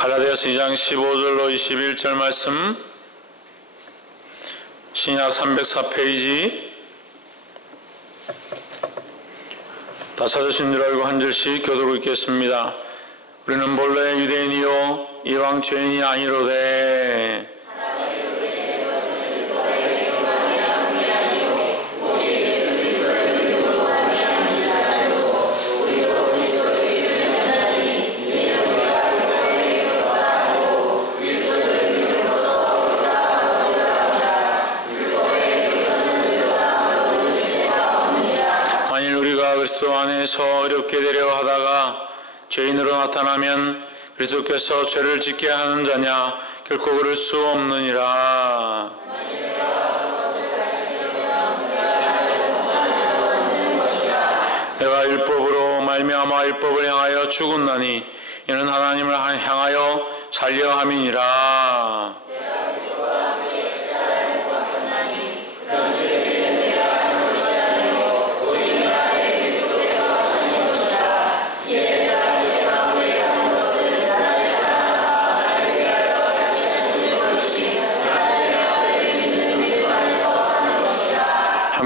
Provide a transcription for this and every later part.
갈라디아서 2장 15절로 21절 말씀, 신약 304페이지, 다 찾으신 줄 알고 한 절씩 교도로 읽겠습니다. 우리는 본래 유대인이요 이방 죄인이 아니로되 그리스도 안에서 어렵게 되려 하다가 죄인으로 나타나면 그리스도께서 죄를 짓게 하는 자냐? 결코 그럴 수 없느니라. 내가 율법으로 말미암아 율법을 향하여 죽었나니 이는 하나님을 향하여 살려 함이니라.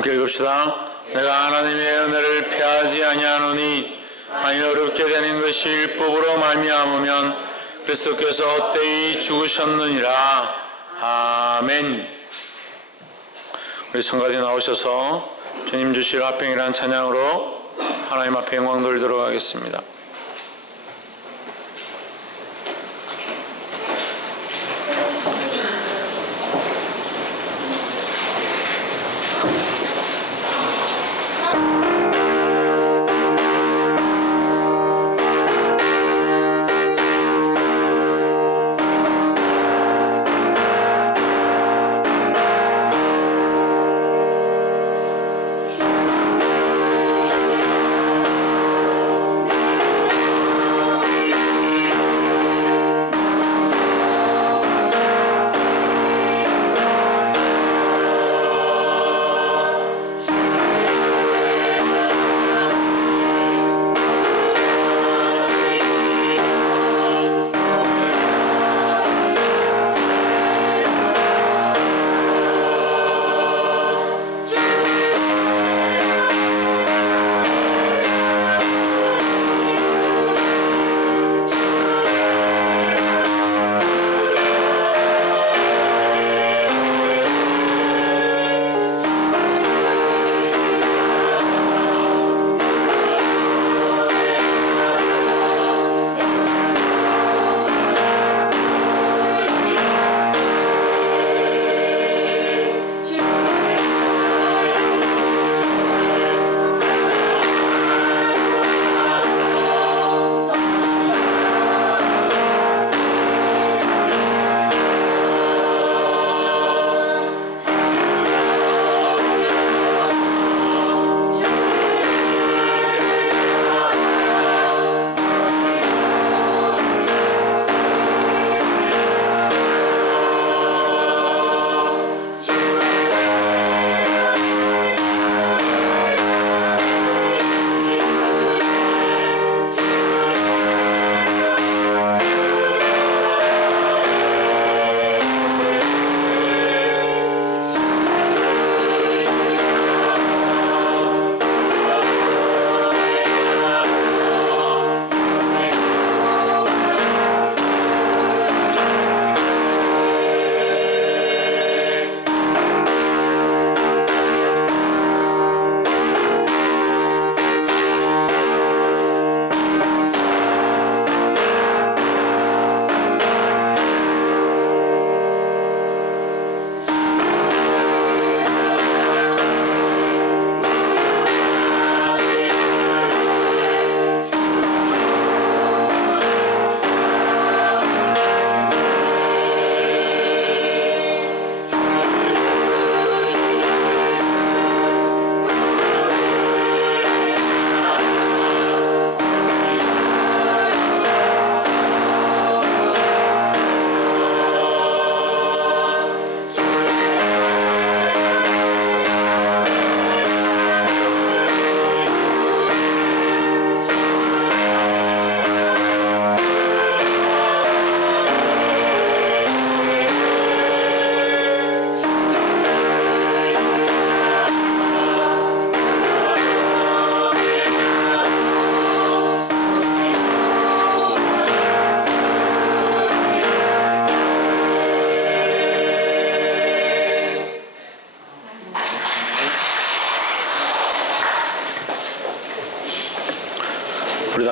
함께 읽읍시다. 내가 하나님의 은혜를 피하지 아니하노니 만일 어렵게 되는 것이 율법으로 말미암으면 그리스도께서 헛되이 죽으셨느니라. 아멘. 우리 성가대 나오셔서 주님 주실 화평이라는 찬양으로 하나님 앞에 영광 돌리도록 하겠습니다.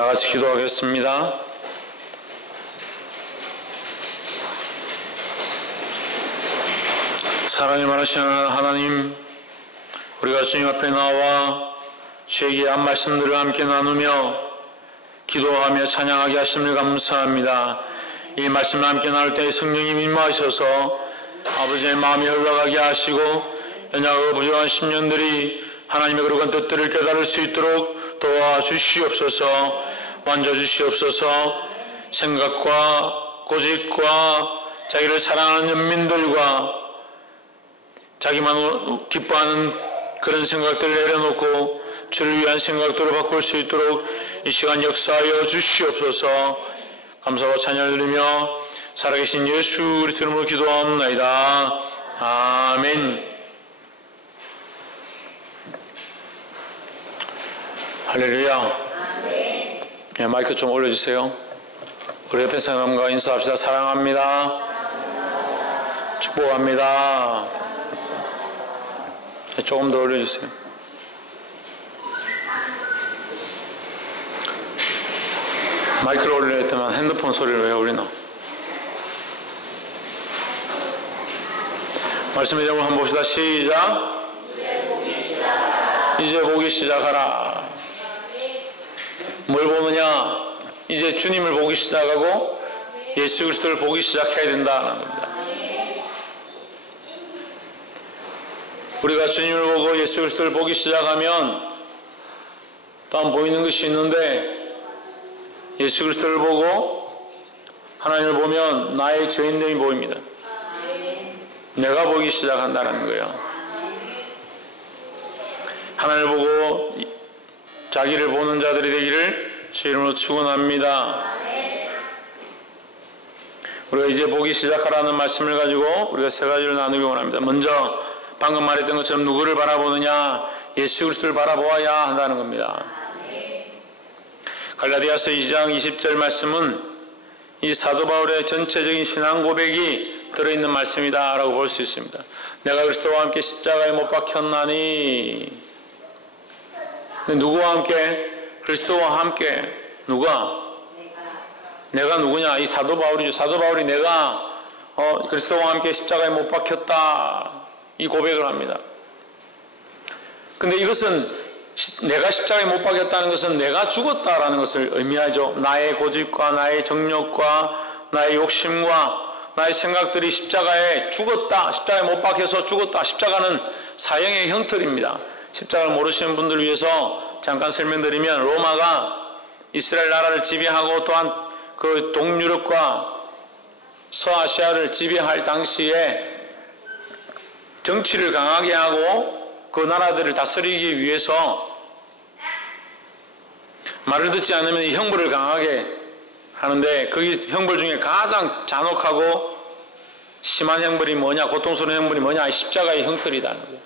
다 같이 기도하겠습니다. 사랑이 많으신 하나님, 우리가 주님 앞에 나와 주의 귀한 말씀들을 함께 나누며 기도하며 찬양하게 하심을 감사합니다. 이 말씀을 함께 나눌 때 성령님 임하셔서 아버지의 마음이 흘러가게 하시고 연약하고 부족한 심령들이 하나님의 거룩한 뜻들을 깨달을 수 있도록 도와주시옵소서. 만져주시옵소서. 생각과 고집과 자기를 사랑하는 연민들과 자기만 기뻐하는 그런 생각들을 내려놓고 주를 위한 생각들을 바꿀 수 있도록 이 시간 역사하여 주시옵소서. 감사와 찬양을 드리며 살아계신 예수 그리스도 이름으로 기도합나이다. 아멘. 할렐루야. 네, 마이크 좀 올려주세요. 우리 옆에 사람과 인사합시다. 사랑합니다. 축복합니다. 네, 조금 더 올려주세요. 마이크를 올려야 때만 핸드폰 소리를 왜 올리나? 말씀의 제목을 한번 봅시다. 시작. 이제 보기 시작하라. 뭘 보느냐? 이제 주님을 보기 시작하고 예수 그리스도를 보기 시작해야 된다는 겁니다. 우리가 주님을 보고 예수 그리스도를 보기 시작하면 또 보이는 것이 있는데, 예수 그리스도를 보고 하나님을 보면 나의 죄인됨이 보입니다. 내가 보기 시작한다는 거예요. 하나님을 보고 자기를 보는 자들이 되기를 주 이름으로 축원합니다. 우리가 이제 보기 시작하라는 말씀을 가지고 우리가 세 가지를 나누기 원합니다. 먼저 방금 말했던 것처럼 누구를 바라보느냐? 예수 그리스도를 바라보아야 한다는 겁니다. 갈라디아서 2장 20절 말씀은 이 사도 바울의 전체적인 신앙 고백이 들어있는 말씀이다 라고 볼 수 있습니다. 내가 그리스도와 함께 십자가에 못 박혔나니. 누구와 함께? 그리스도와 함께. 누가? 내가 누구냐? 이 사도 바울이죠. 사도 바울이 내가 그리스도와 함께 십자가에 못 박혔다, 이 고백을 합니다. 근데 이것은 내가 십자가에 못 박혔다는 것은 내가 죽었다라는 것을 의미하죠. 나의 고집과 나의 정욕과 나의 욕심과 나의 생각들이 십자가에 죽었다, 십자가에 못 박혀서 죽었다. 십자가는 사형의 형틀입니다. 십자가를 모르시는 분들을 위해서 잠깐 설명드리면, 로마가 이스라엘 나라를 지배하고 또한 그 동유럽과 서아시아를 지배할 당시에 정치를 강하게 하고 그 나라들을 다스리기 위해서 말을 듣지 않으면 이 형벌을 강하게 하는데, 그 형벌 중에 가장 잔혹하고 심한 형벌이 뭐냐, 고통스러운 형벌이 뭐냐? 십자가의 형틀이라는 거예요.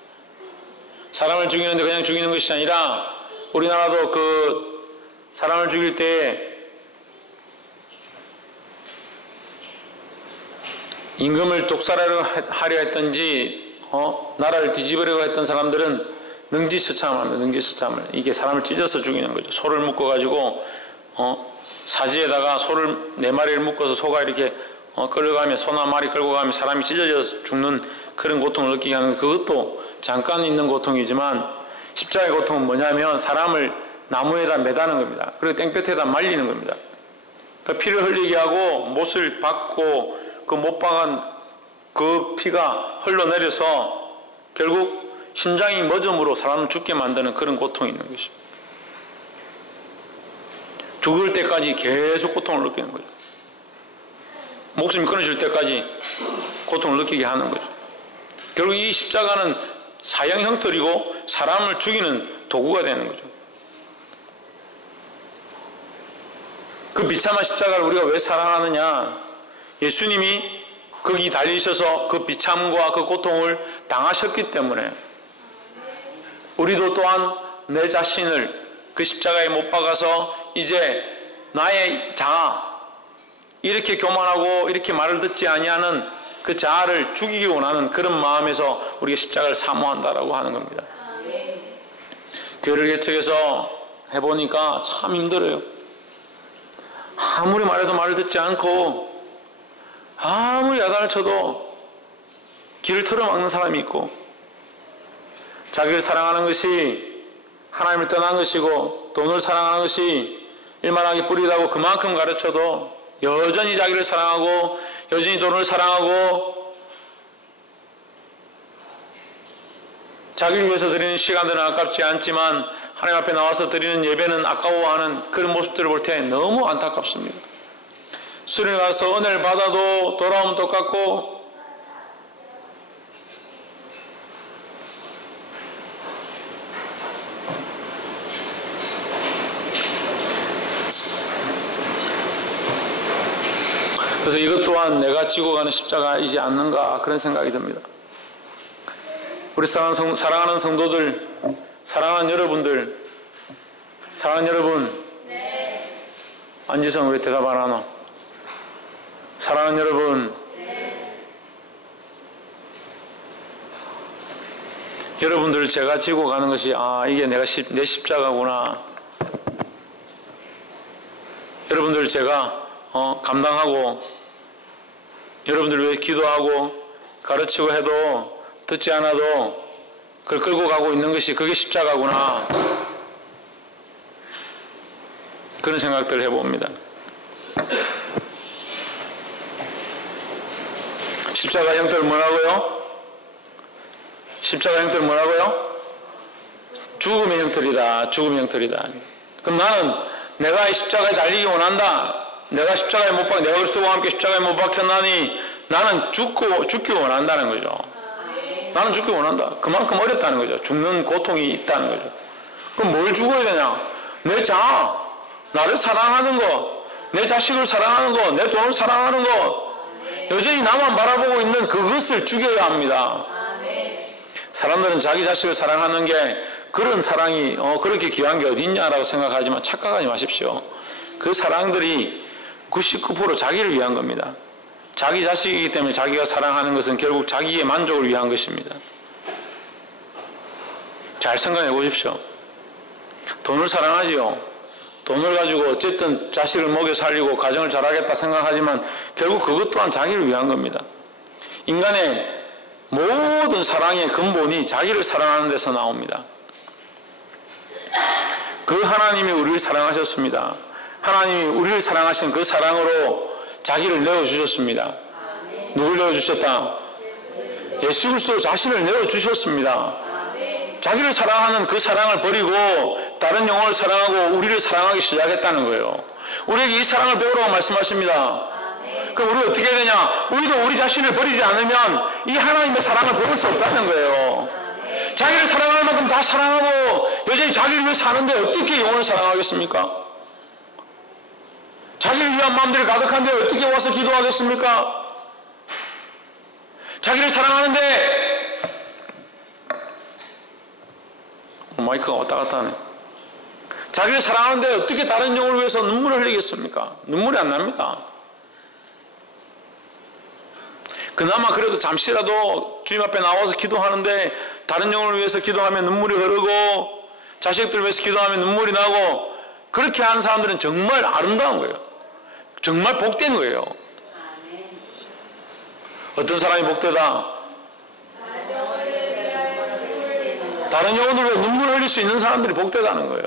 사람을 죽이는데 그냥 죽이는 것이 아니라, 우리나라도 그 사람을 죽일 때 임금을 독살하려 했던지 나라를 뒤집으려고 했던 사람들은 능지처참을 합니다. 능지처참을. 이게 사람을 찢어서 죽이는 거죠. 소를 묶어가지고 사지에다가 소를 4마리를 묶어서 소가 이렇게 끌어가며, 소나 말이 끌고 가면 사람이 찢어져서 죽는 그런 고통을 느끼게 하는, 그것도 잠깐 있는 고통이지만, 십자가의 고통은 뭐냐면 사람을 나무에다 매다는 겁니다. 그리고 땡볕에다 말리는 겁니다. 그러니까 피를 흘리게 하고 못을 박고 그 못 박은 그 피가 흘러내려서 결국 심장이 멎음으로 사람을 죽게 만드는 그런 고통이 있는 것입니다. 죽을 때까지 계속 고통을 느끼는 거죠. 목숨이 끊어질 때까지 고통을 느끼게 하는 거죠. 결국 이 십자가는 사형 형틀이고 사람을 죽이는 도구가 되는 거죠. 그 비참한 십자가를 우리가 왜 사랑하느냐? 예수님이 거기 달리셔서 그 비참과 그 고통을 당하셨기 때문에 우리도 또한 내 자신을 그 십자가에 못 박아서 이제 나의 자아, 이렇게 교만하고 이렇게 말을 듣지 아니하는 그 자아를 죽이기 원하는 그런 마음에서 우리가 십자가를 사모한다라고 하는 겁니다. 교회를 개척해서 해보니까 참 힘들어요. 아무리 말해도 말을 듣지 않고 아무리 야단을 쳐도 길을 틀어막는 사람이 있고, 자기를 사랑하는 것이 하나님을 떠난 것이고 돈을 사랑하는 것이 일만하게 뿌리다고 그만큼 가르쳐도 여전히 자기를 사랑하고 여전히 돈을 사랑하고 자기를 위해서 드리는 시간들은 아깝지 않지만 하나님 앞에 나와서 드리는 예배는 아까워하는 그런 모습들을 볼 때 너무 안타깝습니다. 수련회 가서 은혜를 받아도 돌아오면 똑같고, 그래서 이것 또한 내가 지고 가는 십자가이지 않는가 그런 생각이 듭니다. 우리 사랑하는 성도들, 사랑하는 여러분들, 사랑하는 여러분, 네. 안지성 왜 대답 안 하노? 사랑하는 여러분, 네. 여러분들 제가 지고 가는 것이 이게 내 십자가구나. 여러분들 제가 감당하고 여러분들 위해 기도하고 가르치고 해도 듣지 않아도 그걸 끌고 가고 있는 것이 그게 십자가구나. 그런 생각들을 해봅니다. 십자가 형태를 뭐라고요? 십자가 형태를 뭐라고요? 죽음의 형태이다. 죽음의 형태이다. 그럼 나는 내가 이 십자가에 달리기 원한다. 내가 십자가에 못 박혀, 내가 그리스도와 함께 십자가에 못 박혔나니 나는 죽기 원한다는 거죠. 나는 죽기 원한다. 그만큼 어렵다는 거죠. 죽는 고통이 있다는 거죠. 그럼 뭘 죽어야 되냐? 내 나를 사랑하는 거, 내 자식을 사랑하는 거, 내 돈을 사랑하는 거, 여전히 나만 바라보고 있는 그것을 죽여야 합니다. 사람들은 자기 자식을 사랑하는 게 그런 사랑이 그렇게 귀한 게 어딨냐라고 생각하지만 착각하지 마십시오. 그 사랑들이 99% 자기를 위한 겁니다. 자기 자식이기 때문에 자기가 사랑하는 것은 결국 자기의 만족을 위한 것입니다. 잘 생각해 보십시오. 돈을 사랑하지요. 돈을 가지고 어쨌든 자식을 먹여 살리고 가정을 잘하겠다 생각하지만 결국 그것 또한 자기를 위한 겁니다. 인간의 모든 사랑의 근본이 자기를 사랑하는 데서 나옵니다. 그 하나님이 우리를 사랑하셨습니다. 하나님이 우리를 사랑하신 그 사랑으로 자기를 내어주셨습니다. 누굴 내어주셨다? 예수 그리스도 자신을 내어주셨습니다. 자기를 사랑하는 그 사랑을 버리고 다른 영혼을 사랑하고 우리를 사랑하기 시작했다는 거예요. 우리에게 이 사랑을 배우라고 말씀하십니다. 그럼 우리 어떻게 해야 되냐? 우리도 우리 자신을 버리지 않으면 이 하나님의 사랑을 배울 수 없다는 거예요. 자기를 사랑할 만큼 다 사랑하고 여전히 자기를 위해 사는데 어떻게 영혼을 사랑하겠습니까? 자기를 위한 마음들이 가득한데 어떻게 와서 기도하겠습니까? 자기를 사랑하는데 마이크가 왔다 갔다 하네. 자기를 사랑하는데 어떻게 다른 영혼을 위해서 눈물을 흘리겠습니까? 눈물이 안 납니다. 그나마 그래도 잠시라도 주님 앞에 나와서 기도하는데 다른 영혼을 위해서 기도하면 눈물이 흐르고 자식들 위해서 기도하면 눈물이 나고 그렇게 하는 사람들은 정말 아름다운 거예요. 정말 복된 거예요. 어떤 사람이 복되다? 다른 영혼을 위해 눈물을 흘릴 수 있는 사람들이 복되다는 거예요.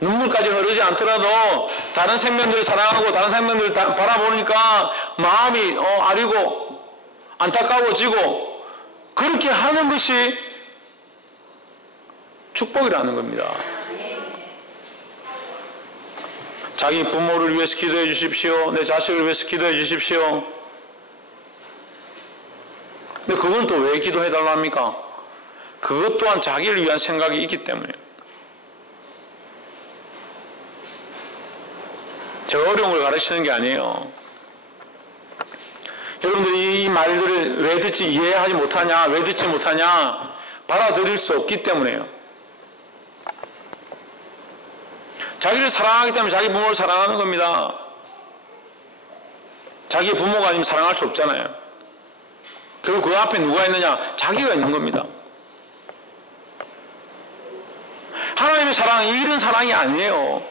눈물까지 흐르지 않더라도 다른 생명들을 사랑하고 다른 생명들을 바라보니까 마음이 아리고 안타까워지고 그렇게 하는 것이 축복이라는 겁니다. 자기 부모를 위해서 기도해 주십시오. 내 자식을 위해서 기도해 주십시오. 근데 그건 또 왜 기도해 달라 합니까? 그것 또한 자기를 위한 생각이 있기 때문에. 제가 어려운 걸 가르치는 게 아니에요. 여러분들이 이 말들을 왜 이해하지 못하냐, 왜 듣지 못하냐, 받아들일 수 없기 때문에요. 자기를 사랑하기 때문에 자기 부모를 사랑하는 겁니다. 자기 부모가 아니면 사랑할 수 없잖아요. 그리고 그 앞에 누가 있느냐? 자기가 있는 겁니다. 하나님의 사랑은 이런 사랑이 아니에요.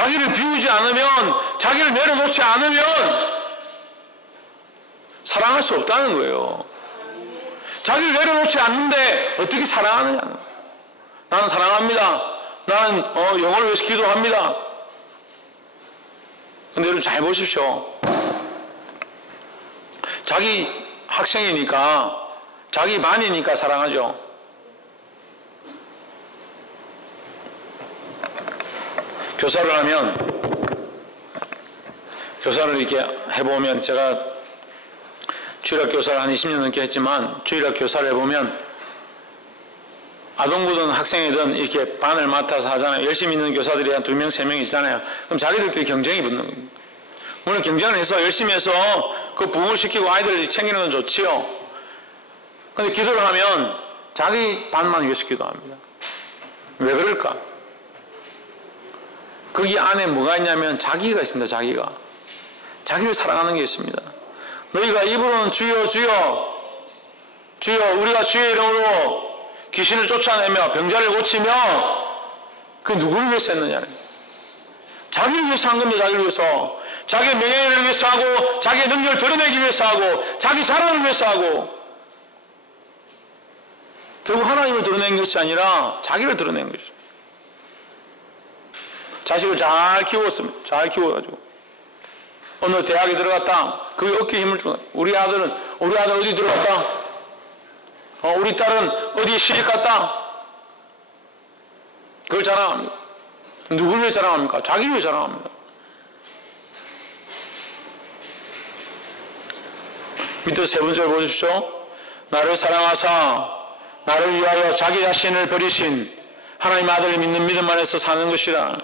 자기를 비우지 않으면, 자기를 내려놓지 않으면 사랑할 수 없다는 거예요. 자기를 내려놓지 않는데 어떻게 사랑하느냐. 나는 사랑합니다. 나는 영혼을 위해서 기도합니다. 근데 여러분 잘 보십시오. 자기 학생이니까, 자기 반이니까 사랑하죠. 교사를 하면, 교사를 이렇게 해보면, 제가 주일학 교사를 한 20년 넘게 했지만, 주일학 교사를 해보면 아동부든 학생이든 이렇게 반을 맡아서 하잖아요. 열심히 있는 교사들이 한 2명, 3명 있잖아요. 그럼 자기들끼리 경쟁이 붙는 겁니다. 물론 경쟁을 해서 열심히 해서 그 부흥을 시키고 아이들 챙기는 건 좋지요. 근데 기도를 하면 자기 반만 위해서 기도합니다. 왜 그럴까? 거기 안에 뭐가 있냐면 자기가 있습니다. 자기를 사랑하는 게 있습니다. 너희가 입으로는 주여 주여 주여, 우리가 주의 이름으로 귀신을 쫓아내며 병자를 고치며, 그 누구를 위해서 했느냐? 자기를 위해서 한 겁니다. 자기를 위해서. 자기의 명예를 위해서 하고, 자기의 능력을 드러내기 위해서 하고, 자기 자랑을 위해서 하고, 결국 하나님을 드러낸 것이 아니라 자기를 드러낸 것이죠. 자식을 잘 키웠습니다. 잘 키워가지고 어느 대학에 들어갔다. 그게 어깨에 힘을 주는. 우리 아들 어디 들어갔다. 우리 딸은 어디에 시집갔다. 그걸 자랑합니다. 누구를 위해 자랑합니까? 자기를 위해 자랑합니다. 밑에 세 번째를 보십시오. 나를 사랑하사 나를 위하여 자기 자신을 버리신 하나님 아들을 믿는 믿음 안에서 사는 것이다.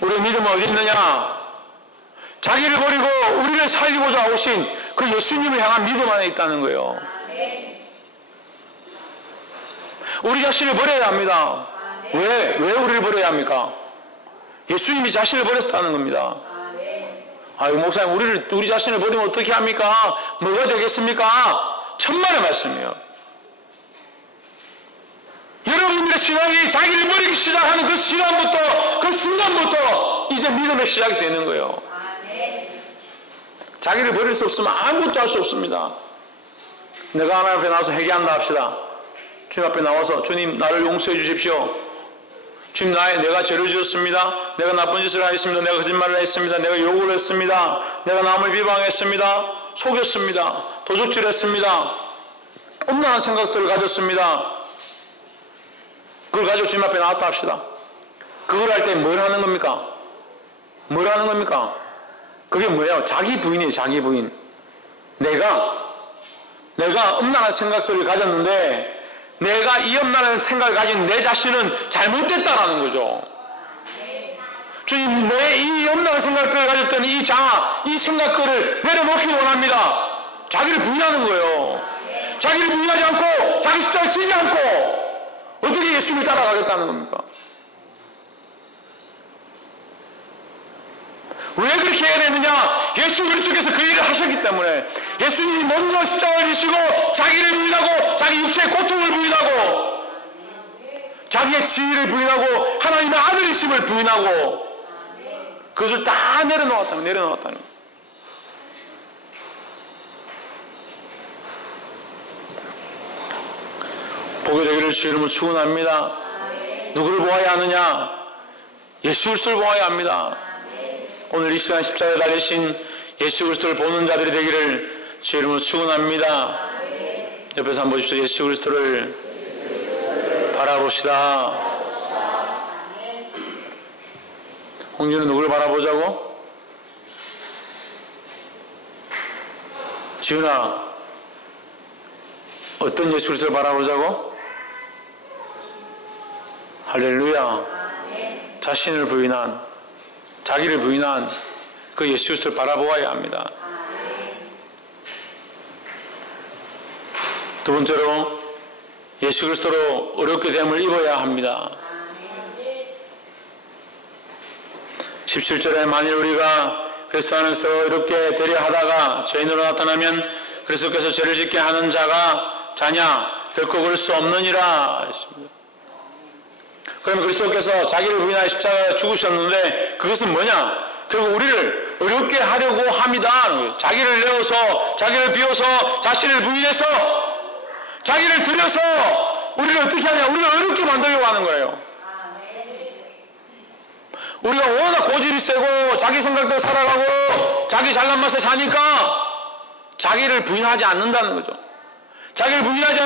우리의 믿음은 어디 있느냐? 자기를 버리고 우리를 살리고자 오신 그 예수님을 향한 믿음 안에 있다는 거예요. 우리 자신을 버려야 합니다. 왜 우리를 버려야 합니까? 예수님이 자신을 버렸다는 겁니다. 아유, 목사님, 우리 자신을 버리면 어떻게 합니까? 뭐가 되겠습니까? 천만의 말씀이에요. 여러분들의 신앙이 자기를 버리기 시작하는 그 순간부터 이제 믿음의 시작이 되는 거예요. 자기를 버릴 수 없으면 아무것도 할 수 없습니다. 내가 하나님 앞에 나와서 회개한다 합시다. 주님 앞에 나와서, 주님, 나를 용서해 주십시오. 주님, 내가 죄를 지었습니다. 내가 나쁜 짓을 하였습니다. 내가 거짓말을 했습니다. 내가 욕을 했습니다. 내가 남을 비방했습니다. 속였습니다. 도둑질했습니다. 엄란한 생각들을 가졌습니다. 그걸 가지고 주님 앞에 나왔다 합시다. 그걸 할 때 뭘 하는 겁니까? 뭘 하는 겁니까? 그게 뭐예요? 자기 부인이에요. 자기 부인. 내가 엄란한 생각들을 가졌는데, 내가 이 엄란한 생각을 가진 내 자신은 잘못됐다라는 거죠. 주님, 내 이 엄란한 생각들을 가졌던 이 생각들을 내려놓기를 원합니다. 자기를 부인하는 거예요. 자기를 부인하지 않고, 자기 십자가를 지지 않고 어떻게 예수님을 따라가겠다는 겁니까? 왜 그렇게 해야 되느냐? 예수 그리스도께서 그 일을 하셨기 때문에. 예수님이 먼저 십자가를 지시고 자기를 부인하고, 자기 육체의 고통을 부인하고, 자기의 지위를 부인하고, 하나님의 아들이심을 부인하고, 그것을 다 내려놓았다는 거예요. 보게 되기를 주 이름으로 축원합니다. 누구를 보아야 하느냐? 예수 그리스도를 보아야 합니다. 오늘 이 시간 십자가에 달리신 예수 그리스도를 보는 자들이 되기를 주 이름으로 축원합니다. 옆에서 한번 보십시오. 예수 그리스도를 바라봅시다. 홍준은 누구를 바라보자고? 지훈아, 어떤 예수 그리스도를 바라보자고? 할렐루야. 자신을 부인한, 자기를 부인한 그 예수 그리스도를 바라보아야 합니다. 두 번째로, 예수 그리스도로 어렵게 됨을 입어야 합니다. 17절에 만일 우리가 그리스도 안에서 어렵게 되려 하다가 죄인으로 나타나면 그리스도께서 죄를 짓게 하는 자냐? 결코 그럴 수 없느니라. 그러면 그리스도께서 자기를 부인하여 십자가에 죽으셨는데 그것은 뭐냐? 결국 우리를 어렵게 하려고 합니다. 자기를 내어서, 자기를 비워서, 자신을 부인해서, 자기를 들여서 우리를 어떻게 하냐? 우리를 어렵게 만들려고 하는 거예요. 우리가 워낙 고집이 세고 자기 생각대로 살아가고 자기 잘난 맛에 사니까 자기를 부인하지 않는다는 거죠. 자기를 부인하지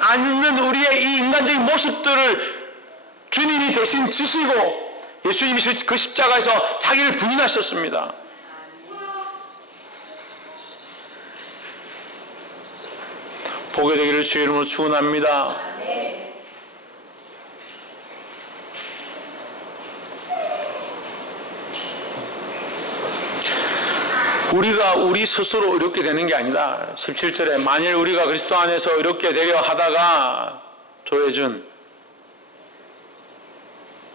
않는 우리의 이 인간적인 모습들을 주님이 대신 지시고 예수님이 그 십자가에서 자기를 부인하셨습니다. 보게 되기를 주의 이름으로 축원합니다. 우리가 우리 스스로 어렵게 되는 게 아니다. 17절에 만일 우리가 그리스도 안에서 어렵게 되려 하다가 조혜준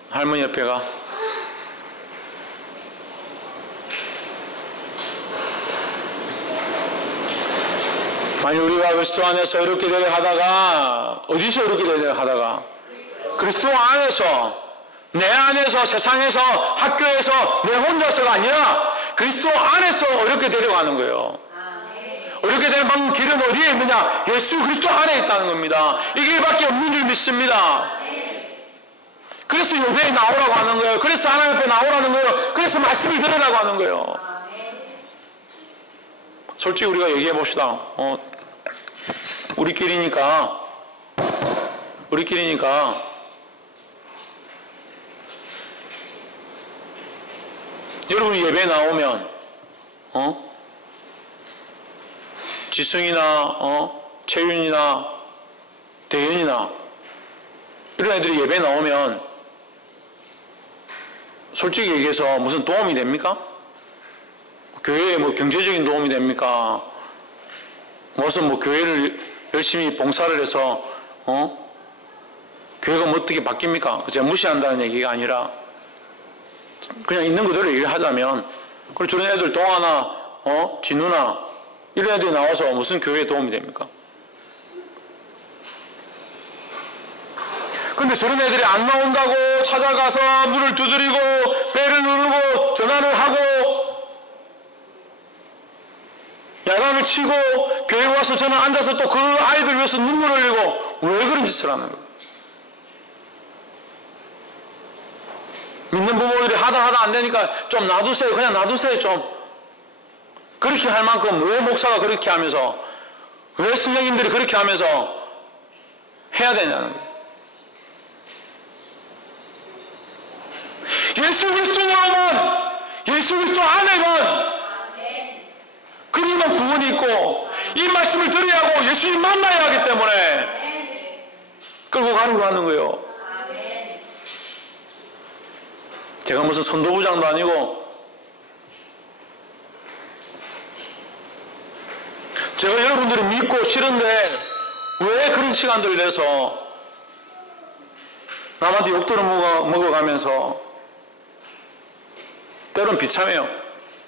할머니 옆에 가. 만일 우리가 그리스도 안에서 어렵게 되려 하다가 어디서 어렵게 되려 하다가 그리스도 안에서 내 안에서 세상에서 학교에서 내 혼자서가 아니라 그리스도 안에서 어렵게 되려가는 거예요. 어렵게 되는 방법 길은 어디에 있느냐? 예수 그리스도 안에 있다는 겁니다. 이 길밖에 없는 줄 믿습니다. 그래서 예배에 나오라고 하는 거예요. 그래서 하나님 앞에 나오라는 거예요. 그래서 말씀을 들으라고 하는 거예요. 솔직히 우리가 얘기해 봅시다. 우리끼리니까 여러분이 예배에 나오면 지승이나 채윤이나 대현이나 이런 애들이 예배에 나오면 솔직히 얘기해서 무슨 도움이 됩니까? 교회에 뭐 경제적인 도움이 됩니까? 무슨 뭐 교회를 열심히 봉사를 해서 교회가 뭐 어떻게 바뀝니까? 제가 무시한다는 얘기가 아니라 그냥 있는 그대로 얘기를 하자면 그리고 저런 애들 동아나 진우나 이런 애들이 나와서 무슨 교회에 도움이 됩니까? 근데 저런 애들이 안 나온다고 찾아가서 문을 두드리고 배를 누르고 전화를 하고 야단을 치고 교회 와서 저는 앉아서 또 그 아이들 위해서 눈물을 흘리고 왜 그런 짓을 하는 거예요? 믿는 부모들이 하다 안 되니까 좀 놔두세요. 그냥 놔두세요. 좀 그렇게 할 만큼 왜 목사가 그렇게 하면서 왜 선생님들이 그렇게 하면서 해야 되냐는 거예요. 예수 그리스도로만 예수 그리스도 안에만 그리만 구원이 있고 이 말씀을 들어야 하고 예수님 만나야 하기 때문에 끌고 가려고 하는 거예요. 제가 무슨 선도부장도 아니고 제가 여러분들이 믿고 싫은데 왜 그런 시간들을 내서 남한테 욕들어 먹어가면서 때론 비참해요.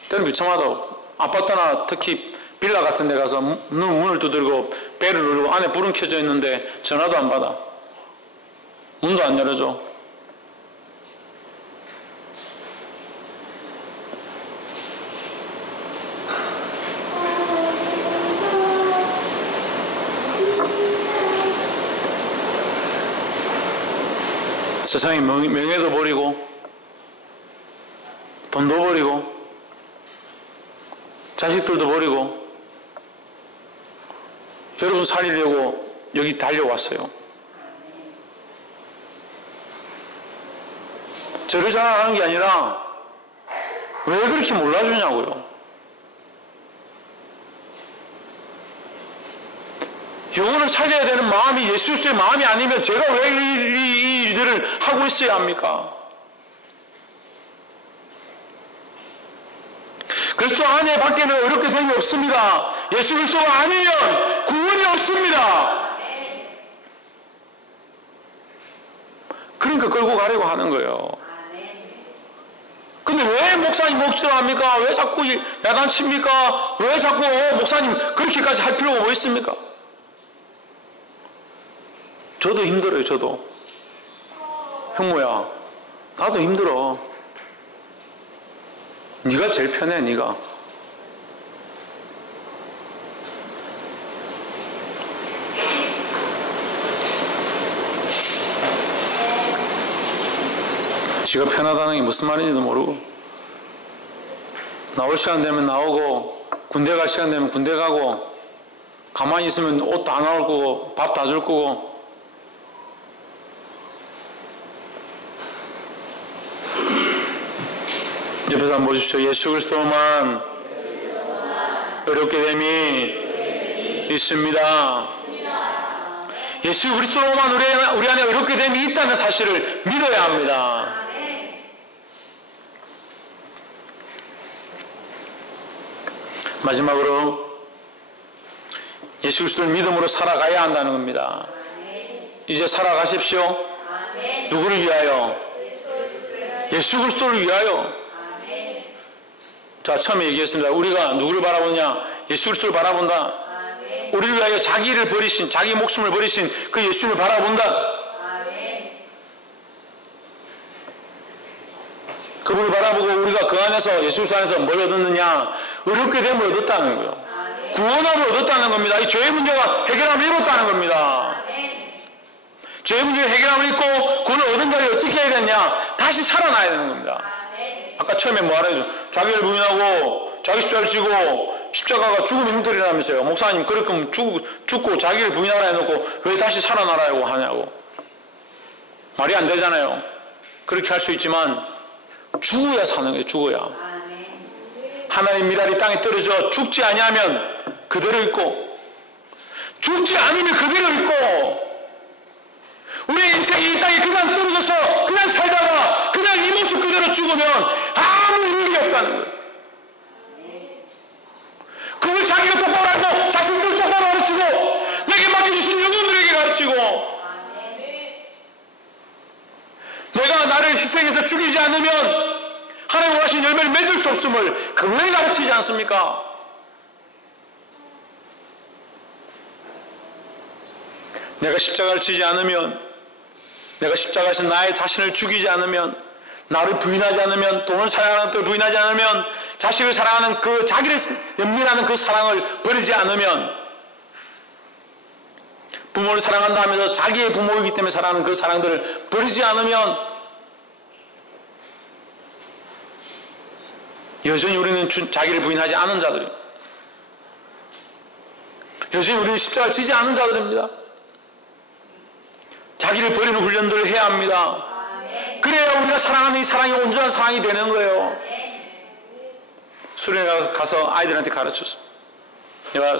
때론 비참하다고. 아파트나 특히 빌라 같은 데 가서 문을 두드리고 배를 누르고 안에 불은 켜져 있는데 전화도 안 받아. 문도 안 열어줘. 세상에 명예도 버리고 돈도 버리고 자식들도 버리고 여러분 살리려고 여기 달려왔어요. 저를 자랑하는 게 아니라 왜 그렇게 몰라주냐고요. 영혼을 살려야 되는 마음이 예수 그리스도의 마음이 아니면 제가 왜 이 일들을 하고 있어야 합니까? 그리스도 안에 밖에는 어렵게 된 게 없습니다. 예수 그리스도가 아니면 구원이 없습니다. 그러니까 끌고 가려고 하는 거예요. 근데 왜 목사님 목질합니까? 왜 자꾸 야단칩니까? 왜 자꾸 목사님 그렇게까지 할 필요가 뭐 있습니까? 저도 힘들어요. 저도 형모야, 나도 힘들어. 네가 제일 편해, 네가. 지가 편하다는 게 무슨 말인지도 모르고, 나올 시간 되면 나오고, 군대 갈 시간 되면 군대 가고, 가만히 있으면 옷 다 나올 거고, 밥 다 줄 거고. 옆에서 한번 보십시오. 예수 그리스도만 어렵게 됨이 있습니다. 예수 그리스도로만 우리 안에 어렵게 됨이 있다는 사실을 믿어야 합니다. 마지막으로 예수 그리스도를 믿음으로 살아가야 한다는 겁니다. 이제 살아가십시오. 누구를 위하여? 예수 그리스도를 위하여. 자, 처음에 얘기했습니다. 우리가 누구를 바라보냐? 예수 그리스도를 바라본다. 우리를 위하여 자기를 버리신, 자기 목숨을 버리신 그 예수를 바라본다. 그분을 바라보고 우리가 그 안에서, 예수 그리스도 안에서 뭘 얻었느냐? 어렵게 됨을 얻었다는 거예요. 구원함을 얻었다는 겁니다. 이 죄의 문제가 해결함을 이뤘다는 겁니다. 죄의 문제를 해결함을 잃고 구원을 얻은 자를 어떻게 해야 되냐? 다시 살아나야 되는 겁니다. 아까 처음에 뭐하래요? 자기를 부인하고 자기 십자가를 지고 십자가가 죽음의 흉터리라면서요. 목사님 그렇게 죽고 자기를 부인하라 해놓고 왜 다시 살아나라고 하냐고. 말이 안 되잖아요. 그렇게 할 수 있지만 죽어야 사는 거예요. 죽어야. 하나님 미랄이 땅에 떨어져 죽지 아니하면 그대로 있고, 죽지 않으면 그대로 있고, 우리의 인생이 이 땅에 그냥 떨어져서 그냥 살다가 그냥 이 모습 그대로 죽으면 아무 의미가 없다는 거예요. 그걸 자기가 똑바로 알고 자신들 똑바로 가르치고 내게 맡겨주신 영혼들에게 가르치고, 내가 나를 희생해서 죽이지 않으면 하나님 원하신 열매를 맺을 수 없음을 그분이 가르치지 않습니까? 내가 십자가를 지지 않으면, 내가 십자가에서 나의 자신을 죽이지 않으면, 나를 부인하지 않으면, 돈을 사랑하는 것을 부인하지 않으면, 자식을 사랑하는 그 자기를 연민하는 그 사랑을 버리지 않으면, 부모를 사랑한다 하면서 자기의 부모이기 때문에 사랑하는 그 사랑들을 버리지 않으면 여전히 우리는 자기를 부인하지 않은 자들입니다. 여전히 우리는 십자가를 지지 않은 자들입니다. 자기를 버리는 훈련들을 해야 합니다. 그래야 우리가 사랑하는 이 사랑이 온전한 사랑이 되는 거예요. 수련회 가서 아이들한테 가르쳤어. 내가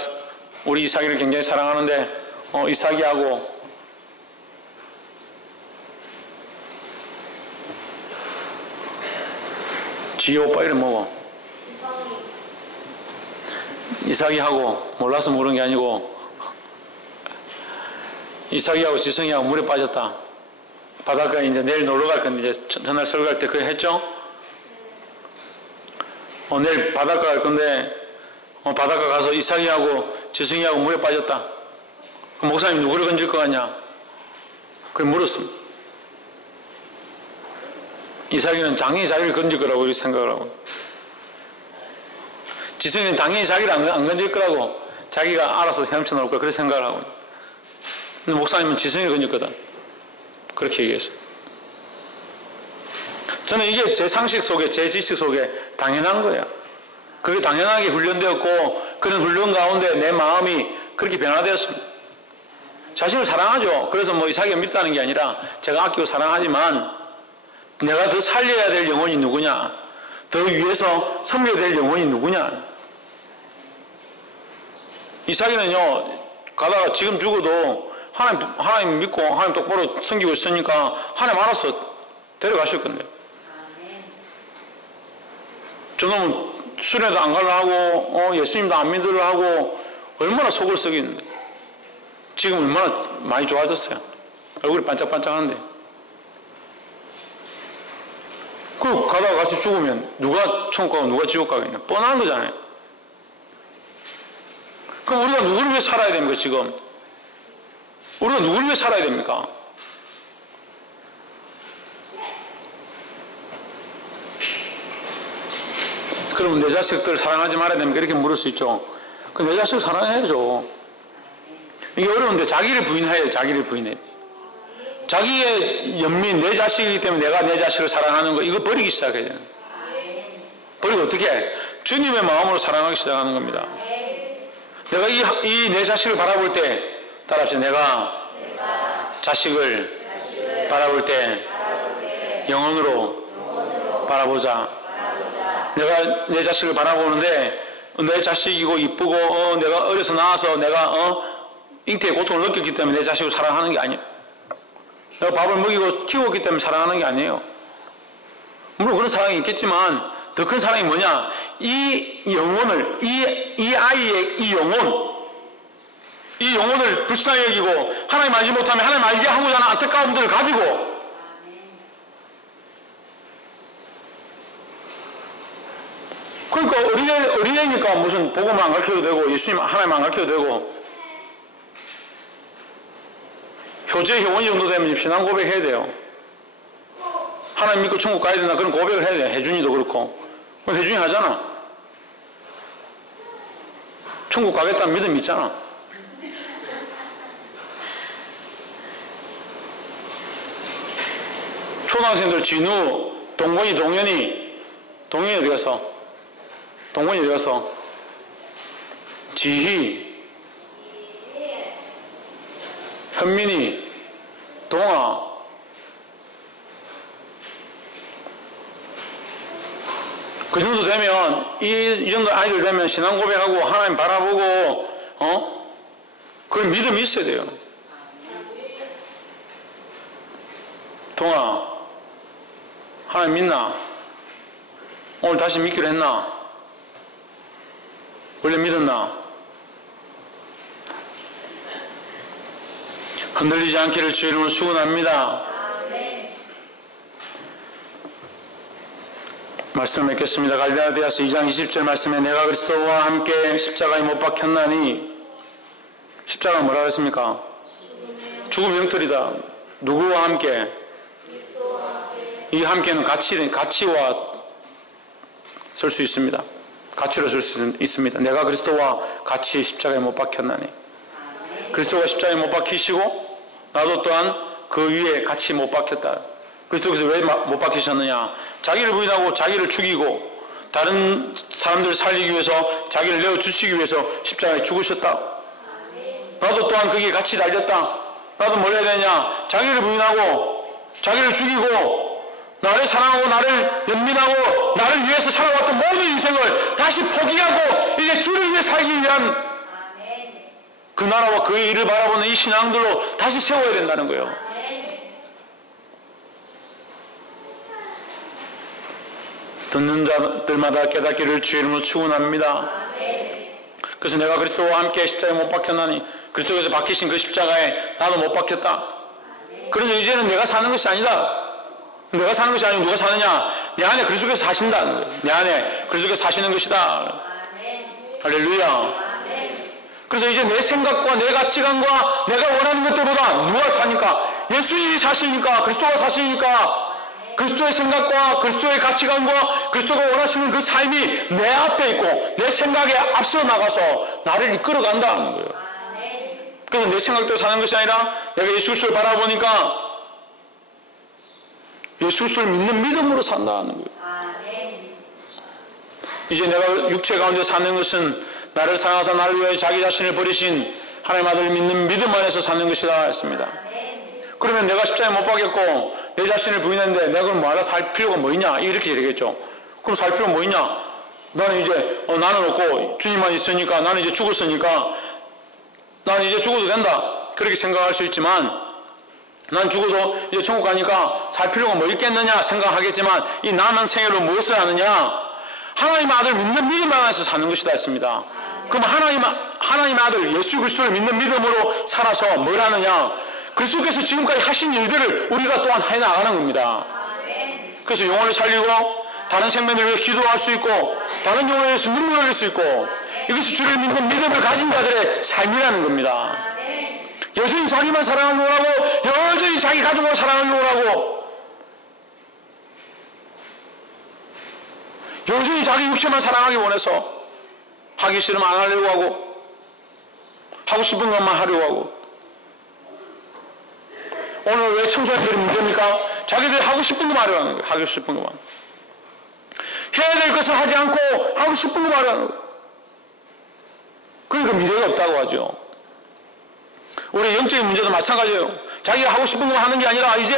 우리 이삭이를 굉장히 사랑하는데 이삭이하고 지희 오빠 이름 뭐고? 이삭이하고 몰라서 모르는 게 아니고 이삭이하고 지성이하고 물에 빠졌다. 바닷가에 이제 내일 놀러 갈 건데 이제 전날 설교할 때 그래 했죠? 내일 바닷가 갈 건데 바닷가 가서 이삭이하고 지성이하고 물에 빠졌다. 그럼 목사님 누구를 건질 것 같냐? 그래 물었습니다. 이삭이는 당연히 자기를 건질 거라고 이렇게 생각을 하고, 지성이는 당연히 자기를 안 건질 거라고 자기가 알아서 헤엄쳐 놓을 거라 그렇게 생각을 하고, 근데 목사님은 지성이를 건질 거다 그렇게 얘기했어요. 저는 이게 제 상식 속에, 제 지식 속에 당연한 거예요. 그게 당연하게 훈련되었고, 그런 훈련 가운데 내 마음이 그렇게 변화되었습니다. 자신을 사랑하죠. 그래서 뭐 이삭이 밉다는 게 아니라 제가 아끼고 사랑하지만 내가 더 살려야 될 영혼이 누구냐, 더 위해서 섬겨야 될 영혼이 누구냐. 이삭이는요 가다가 지금 죽어도 하나님 믿고 하나님 똑바로 섬기고 있으니까 하나님 알아서 데려가실 건데, 저놈은 수련회도 안 가려 하고 예수님도 안 믿으려 하고 얼마나 속을 썩이는데 지금 얼마나 많이 좋아졌어요. 얼굴이 반짝반짝하는데. 그리고 가다가 같이 죽으면 누가 천국 가고 누가 지옥 가겠냐. 뻔한 거잖아요. 그럼 우리가 누구를 위해 살아야 됩니까 지금? 우리가 누구를 위해 살아야 됩니까? 그러면 내 자식들 사랑하지 말아야 됩니까? 이렇게 물을 수 있죠. 내 자식 사랑해야죠. 이게 어려운데 자기를 부인해야 돼요. 자기를 부인해야 돼요. 자기의 연민, 내 자식이기 때문에 내가 내 자식을 사랑하는 거, 이거 버리기 시작해야 돼요. 버리고 어떻게 해? 주님의 마음으로 사랑하기 시작하는 겁니다. 내가 이 내 자식을 바라볼 때, 따라합시다. 내가 자식을 바라볼 때 영혼으로 바라보자. 내가 내 자식을 바라보는데 내 자식이고 이쁘고 내가 어려서 낳아서 내가 잉태의 고통을 느꼈기 때문에 내 자식을 사랑하는 게 아니에요. 내가 밥을 먹이고 키웠기 때문에 사랑하는 게 아니에요. 물론 그런 사랑이 있겠지만 더 큰 사랑이 뭐냐? 이 영혼을, 이 아이의 이 영혼을 불쌍히 여기고 하나님 알지 못하면 하나님 알게 하고자 하는 안타까움들을 가지고 그러니까 어린애니까 무슨 복음만 가르쳐도 되고 예수님 하나님만 가르쳐도 되고 효제 효원이 정도 되면 신앙 고백해야 돼요. 하나님 믿고 천국 가야 된다 그런 고백을 해야 돼요. 혜준이도 그렇고 혜준이 하잖아. 천국 가겠다는 믿음이 있잖아. 초등학생들 진우, 동건이, 동현이 어디 갔어? 동건이 어디 갔어? 지희, 현민이, 동아, 그 정도 되면 이 정도 아이들 되면 신앙 고백하고 하나님 바라보고 그런 믿음이 있어야 돼요. 동아, 하나님 믿나? 오늘 다시 믿기로 했나? 원래 믿었나? 흔들리지 않기를 주의 이름으로 축원합니다. 말씀을 맺겠습니다. 갈라디아서 2장 20절 말씀에 내가 그리스도와 함께 십자가에 못 박혔나니 십자가가 뭐라 그랬습니까? 죽음의 형틀이다. 누구와 함께? 이 함께는 가치와 설 수 있습니다. 가치로 설 수 있습니다. 내가 그리스도와 같이 십자가에 못 박혔나니 그리스도가 십자가에 못 박히시고 나도 또한 그 위에 같이 못 박혔다. 그리스도께서 왜 못 박히셨느냐? 자기를 부인하고 자기를 죽이고 다른 사람들을 살리기 위해서 자기를 내어주시기 위해서 십자가에 죽으셨다. 나도 또한 거기에 같이 달렸다. 나도 뭘 해야 되냐? 자기를 부인하고 자기를 죽이고 나를 사랑하고 나를 연민하고 나를 위해서 살아왔던 모든 인생을 다시 포기하고 이제 주를 위해 살기 위한 그 나라와 그의 일을 바라보는 이 신앙들로 다시 세워야 된다는 거예요. 듣는 자들마다 깨닫기를 주의 이름으로 축원합니다. 그래서 내가 그리스도와 함께 십자가에 못 박혔나니 그리스도께서 박히신 그 십자가에 나도 못 박혔다. 그래서 이제는 내가 사는 것이 아니다. 내가 사는 것이 아니고 누가 사느냐? 내 안에 그리스도께서 사신다는 거예요. 내 안에 그리스도께서 사시는 것이다. 할렐루야. 그래서 이제 내 생각과 내 가치관과 내가 원하는 것들보다 누가 사니까? 예수님이 사시니까, 그리스도가 사시니까 그리스도의 생각과 그리스도의 가치관과 그리스도가 원하시는 그 삶이 내 앞에 있고 내 생각에 앞서 나가서 나를 이끌어 간다는 거예요. 그래서 내 생각대로 사는 것이 아니라 내가 예수 그리스도를 바라보니까 예수 그리스도를 믿는 믿음으로 산다는 거예요. 이제 내가 육체 가운데 사는 것은 나를 사랑하사 나를 위해 자기 자신을 버리신 하나님 아들을 믿는 믿음 안에서 사는 것이다 했습니다. 그러면 내가 십자가에 못 박였고 내 자신을 부인했는데 내가 그럼 뭐하러 살 필요가 뭐 있냐? 이렇게 되겠죠. 그럼 살 필요가 뭐 있냐? 나는 이제 나는 없고 주님만 있으니까 나는 이제 죽었으니까 나는 이제 죽어도 된다. 그렇게 생각할 수 있지만 난 죽어도 이제 천국 가니까 살 필요가 뭐 있겠느냐 생각하겠지만 이 남은 생애로 무엇을 하느냐? 하나님 아들 믿는 믿음 안에서 사는 것이다 했습니다. 그럼 하나님 아들 예수 그리스도를 믿는 믿음으로 살아서 뭘 하느냐? 그리스도께서 지금까지 하신 일들을 우리가 또한 해 나가는 겁니다. 그래서 영혼을 살리고 다른 생명들을 위해 기도할 수 있고 다른 영혼에 대해서 눈물 흘릴 수 있고 이것이 주를 믿는 믿음을 가진 자들의 삶이라는 겁니다. 여전히 자기만 사랑하려고 하고 여전히 자기 가족을 사랑하려고 하고 여전히 자기 육체만 사랑하기 원해서 하기 싫으면 안 하려고 하고 하고 싶은 것만 하려고 하고. 오늘 왜 청소년들이 문제입니까? 자기들이 하고 싶은 것만 하려고 하는 거예요. 하고 싶은 것만. 해야 될 것을 하지 않고 하고 싶은 것만 하려고 하는 거예요. 그러니까 미래가 없다고 하죠. 우리 영적인 문제도 마찬가지예요. 자기가 하고 싶은 것만 하는 게 아니라 이제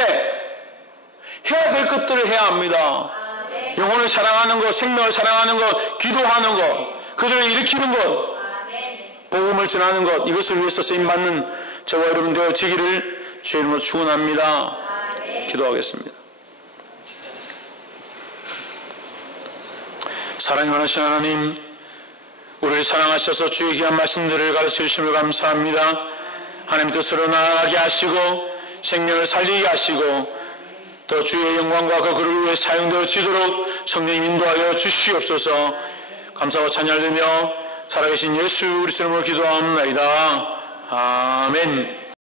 해야 될 것들을 해야 합니다. 영혼을 사랑하는 것, 생명을 사랑하는 것, 기도하는 것, 그들을 일으키는 것, 복음을 전하는 것, 이것을 위해서 쓰임받는 저와 여러분 되어지기를 주의 이름으로 축원합니다. 기도하겠습니다. 사랑이 많으신 하나님, 우리를 사랑하셔서 주의 귀한 말씀들을 가르쳐 주심을 감사합니다. 하나님 뜻으로 나아가게 하시고 생명을 살리게 하시고 또 주의 영광과 그 그를 위해 사용되어지도록 성령님 인도하여 주시옵소서. 감사와 찬양을 드리며 살아계신 예수 그리스도 이름으로 기도합니다. 아멘.